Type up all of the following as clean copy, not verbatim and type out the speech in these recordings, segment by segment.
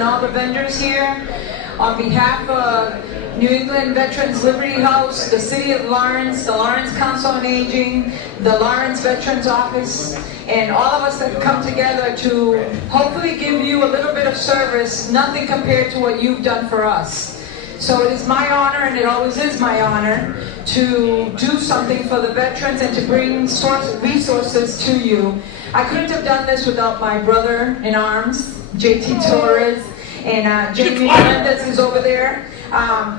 and all the vendors here. On behalf of New England Veterans Liberty House, the City of Lawrence, the Lawrence Council on Aging, the Lawrence Veterans Office, and all of us that have come together to hopefully give you a little bit of service, nothing compared to what you've done for us. So it is my honor, and it always is my honor, to do something for the veterans and to bring resources to you. I couldn't have done this without my brother-in-arms, JT Torres, and Jamie Melendez is over there.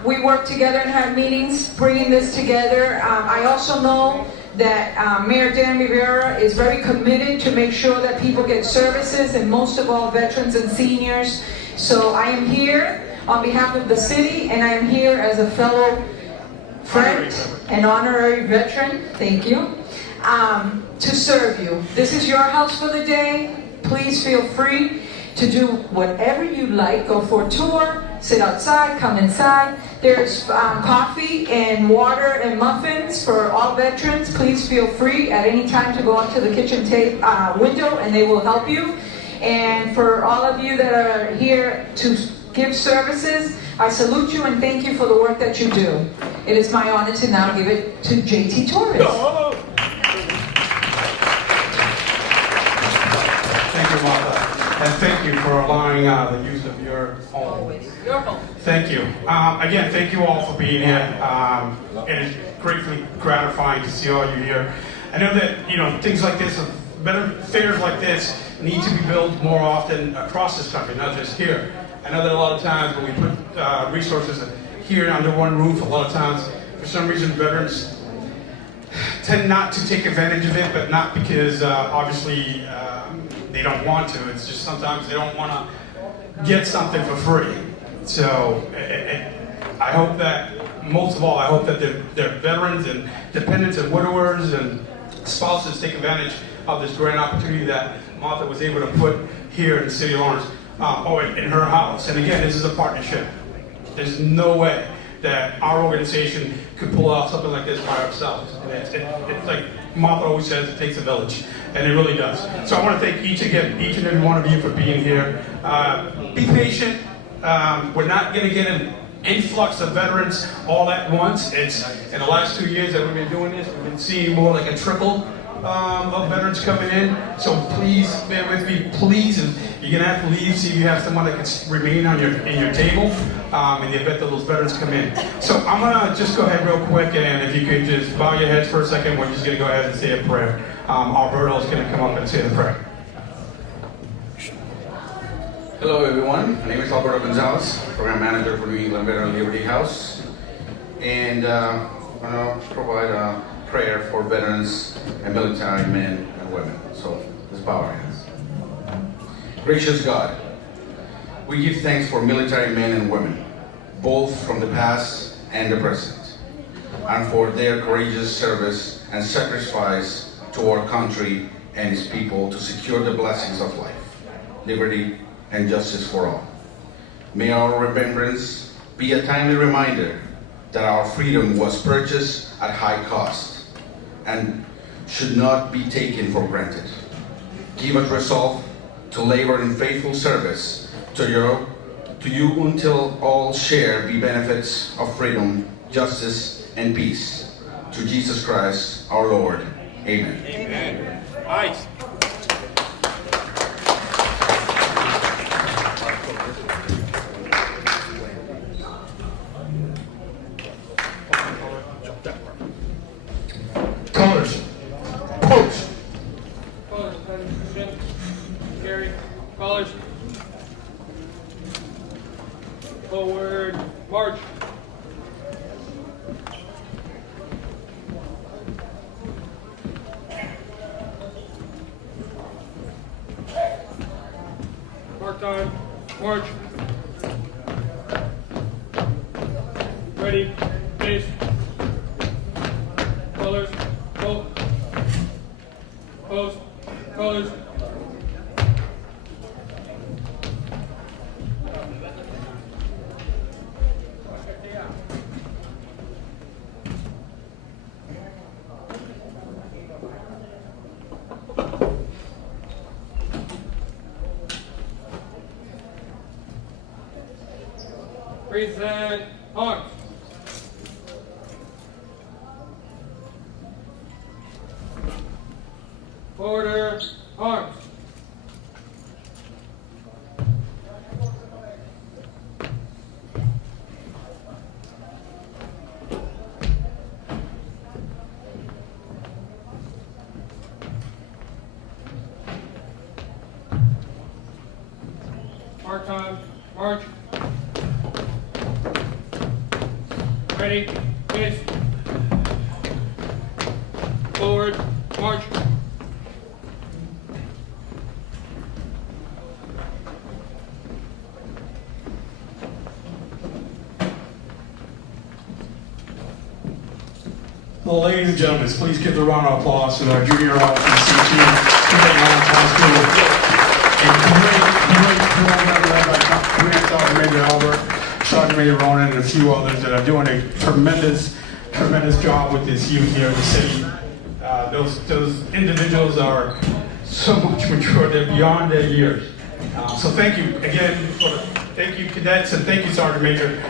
We work together and have meetings, bringing this together. I also know that Mayor Dan Rivera is very committed to make sure that people get services, and most of all, veterans and seniors. So I am here on behalf of the city, and I am here as a fellow friend and honorary veteran, thank you, to serve you. This is your house for the day. Please feel free to do whatever you like. Go for a tour, sit outside, come inside. There's coffee and water and muffins for all veterans. Please feel free at any time to go up to the kitchen window and they will help you. And for all of you that are here to give services, I salute you and thank you for the work that you do. It is my honor to now give it to JT Torres. Thank you, Martha. And thank you for allowing the use of your home. Always your home. Thank you. Again, thank you all for being here. It is gratefully gratifying to see all you here. I know that, things like this, better fairs like this need to be built more often across this country, not just here. I know that a lot of times when we put resources here under one roof, a lot of times, for some reason, veterans tend not to take advantage of it, but not because obviously they don't want to. It's just sometimes they don't want to get something for free. So I hope that, most of all, I hope that their veterans and dependents and widowers and spouses take advantage of this great opportunity that Martha was able to put here in the city of Lawrence, in her house. And again, this is a partnership. There's no way that our organization could pull off something like this by ourselves. And it's like Martha always says, it takes a village, and it really does. So I want to thank each and every one of you for being here. Be patient. We're not going to get an influx of veterans all at once. It's in the last 2 years that we've been doing this, we've been seeing more like a trickle of veterans coming in. So please bear with me, please. And you're gonna have to leave, see if you have someone that can remain on in your table in the event that those veterans come in. So I'm gonna just go ahead real quick, and if you could just bow your heads for a second, we're just gonna go ahead and say a prayer. Alberto is gonna come up and say the prayer. Hello everyone, my name is Alberto Gonzalez, Program Manager for New England Veteran Liberty House, and I'm going to provide a prayer for veterans and military men and women. So let's bow our heads. Gracious God, we give thanks for military men and women, both from the past and the present, and for their courageous service and sacrifice to our country and its people to secure the blessings of life, liberty, and justice for all. May our remembrance be a timely reminder that our freedom was purchased at high cost and should not be taken for granted. Give us resolve to labor in faithful service to you until all share the benefits of freedom, justice, and peace. To Jesus Christ, our Lord. Amen. Amen. All right. Colors. Post. Colors, Gary. Colors. Forward. March. Mark time. March. Ready. Face. Colors. Go. Post. Colors. Present arms. Order arms. Mark time. March. Ready. Face. Forward. March. Well, ladies and gentlemen, please give a round of applause to our junior officers High School. A great program led by Command Sergeant Major Albert, Sergeant Major Ronan, and a few others that are doing a tremendous job with this youth here in the city. Those individuals are so much mature, they're beyond their years. So thank you again, thank you cadets, and thank you Sergeant Major.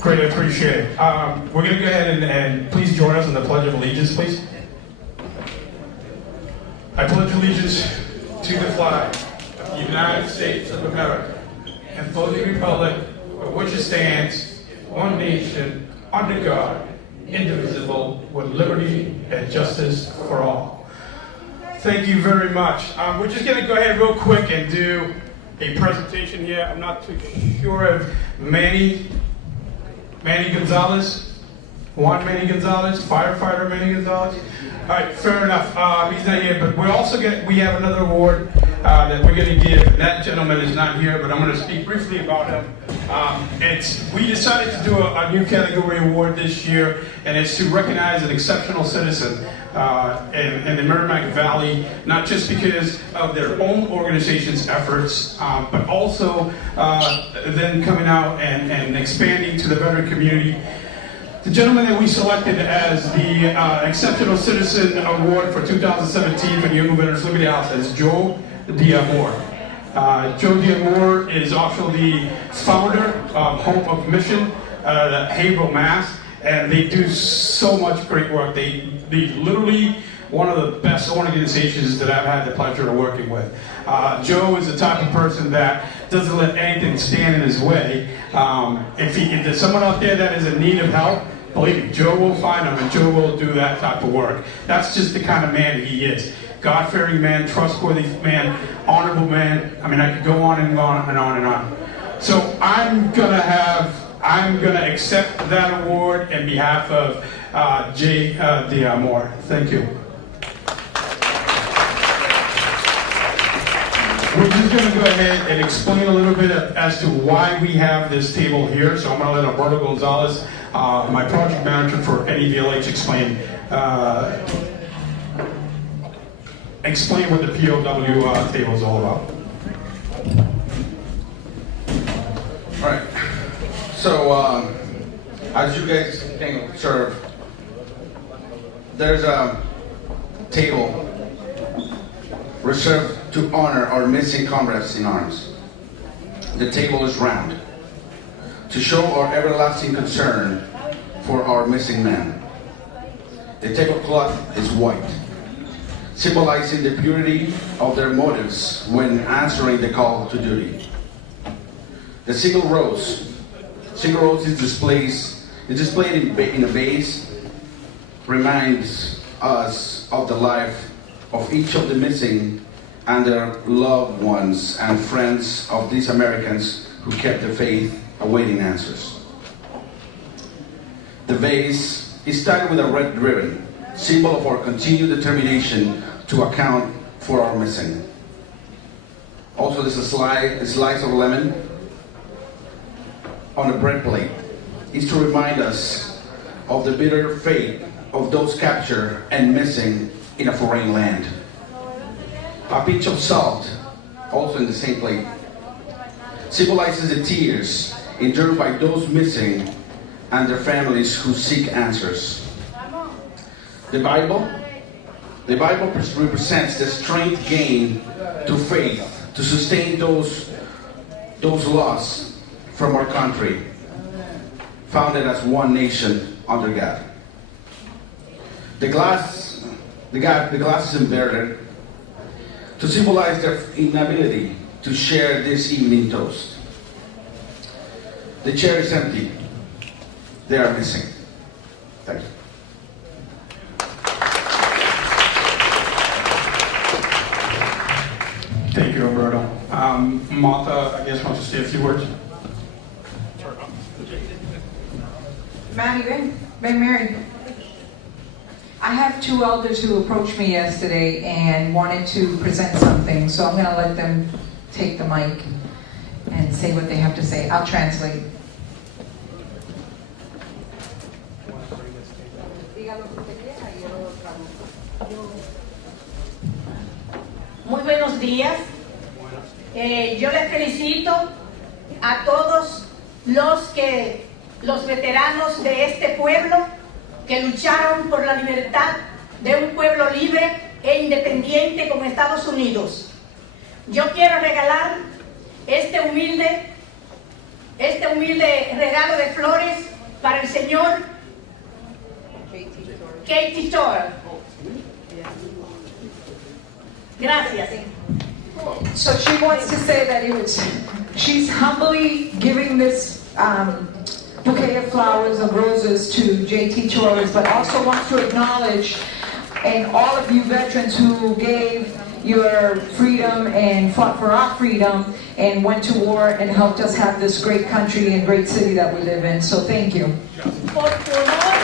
Greatly appreciate it. We're going to go ahead and please join us in the Pledge of Allegiance, please. I pledge allegiance to the flag of the United States of America and for the republic for which it stands, one nation, under God, indivisible, with liberty and justice for all. Thank you very much. We're just going to go ahead real quick and do a presentation here. I'm not too sure if Manny Gonzalez, firefighter Manny Gonzalez. All right, fair enough. He's not here, but we have another award that we're going to give. That gentleman is not here, but I'm going to speak briefly about him. We decided to do a new category award this year, and it's to recognize an exceptional citizen in the Merrimack Valley, not just because of their own organization's efforts, but also them coming out and expanding to the veteran community. The gentleman that we selected as the Exceptional Citizen Award for 2017 for the Young Veterans Liberty House is Joe D'Amore. Joe D'Amore is also the founder of Hope of Mission at Haverhill, Mass. And they do so much great work. They literally one of the best organizations that I've had the pleasure of working with. Joe is the type of person that doesn't let anything stand in his way. If there's someone out there that is in need of help, believe me, Joe will find them and Joe will do that type of work. That's just the kind of man he is. God-fearing man, trustworthy man, honorable man. I mean, I could go on and on and on and on. So I'm gonna accept that award on behalf of J. D'Amore. Thank you. We're just going to go ahead and explain a little bit as to why we have this table here. So I'm going to let Alberto Gonzalez, my project manager for NEVLH, explain what the POW table is all about. All right. So, as you guys can observe, there's a table reserved to honor our missing comrades in arms. The table is round to show our everlasting concern for our missing men. The tablecloth is white, symbolizing the purity of their motives when answering the call to duty. The single rose is displayed in a vase, reminds us of the life of each of the missing and their loved ones and friends of these Americans who kept the faith awaiting answers. The vase is tied with a red ribbon, symbol of our continued determination to account for our missing. Also, there's a slice of lemon on a bread plate. Is to remind us of the bitter fate of those captured and missing in a foreign land. A pinch of salt, also in the same plate, symbolizes the tears endured by those missing and their families who seek answers. The Bible represents the strength gained to faith to sustain those lost from our country. founded as one nation under God. The glass is inverted to symbolize their inability to share this evening toast. The chair is empty. They are missing. Thank you. Thank you, Roberto. Martha, I guess, wants to say a few words. Maddie, Ben Mary. I have two elders who approached me yesterday and wanted to present something, so I'm going to let them take the mic and say what they have to say. I'll translate. Muy buenos días. Yo les felicito a todos los veteranos de este pueblo que lucharon por la libertad de un pueblo libre e independiente como Estados Unidos. Yo quiero regalar este humilde regalo de flores para el señor Katie Toll. Gracias. So she wants to say that she's humbly giving this bouquet of flowers, of roses to J.T. Torres, but also wants to acknowledge and all of you veterans who gave your freedom and fought for our freedom and went to war and helped us have this great country and great city that we live in. So thank you. Por tu honor,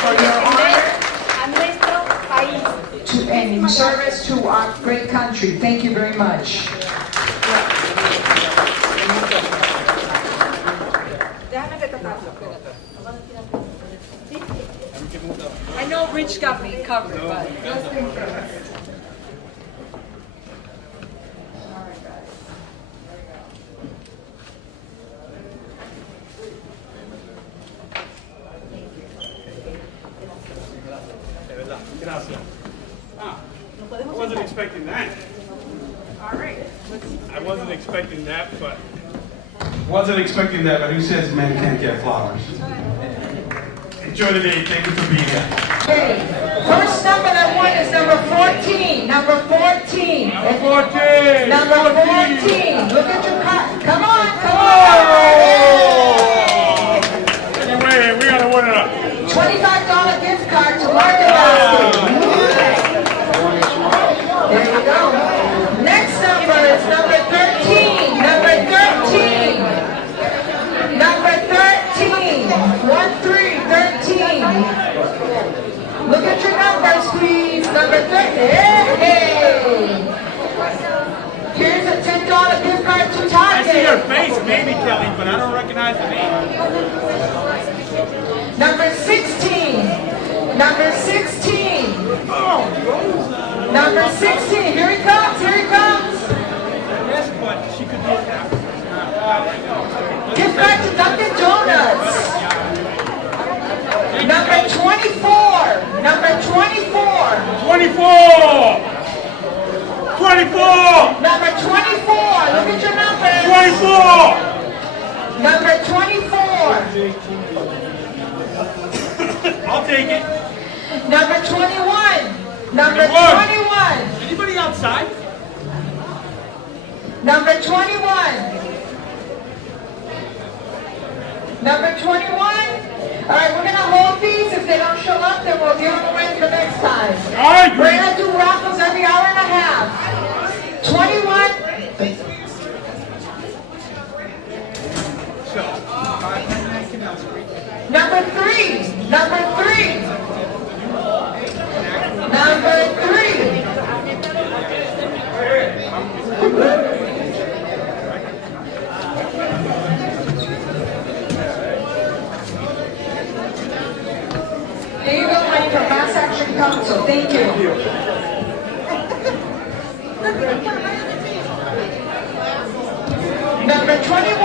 For your honor a nuestro país. and in service to our great country. Thank you very much. I know Rich got me covered, but. Gracias. I wasn't expecting that. All right. I wasn't expecting that, but who says men can't get flowers? Enjoy the day. Thank you for being here. Okay, first number that won is number 14. Number 14. Number 14. Look at your card. Come on, come on. Anyway, we gotta win it up. $25 gift card to Market Basket. There you go. Next number is number 13. Number 13. Number 13. 13. Look at your numbers, please. Number 13. Hey! Here's a $10 gift card to Target. I see your face, maybe Kelly, but I don't recognize the name. Number 16. Number 16. Number 16. Here he comes. Here he comes. Yes, but she could be Gift card to Dunkin' Donuts. Number 24. Number 24. 24! 24! Number 24. Look at your numbers. 24! Number 24. I'll take it. Number 21. Number 21. 21. Anybody outside? Number 21. Number 21. All right, we're going to hold these. If they don't show up, then we'll give them away the next time. I agree. We're going to do raffles every hour and a half. 21. Number 3. Number 3. Number 3. There you go, money from Mass Action Council. Thank you. Number 21.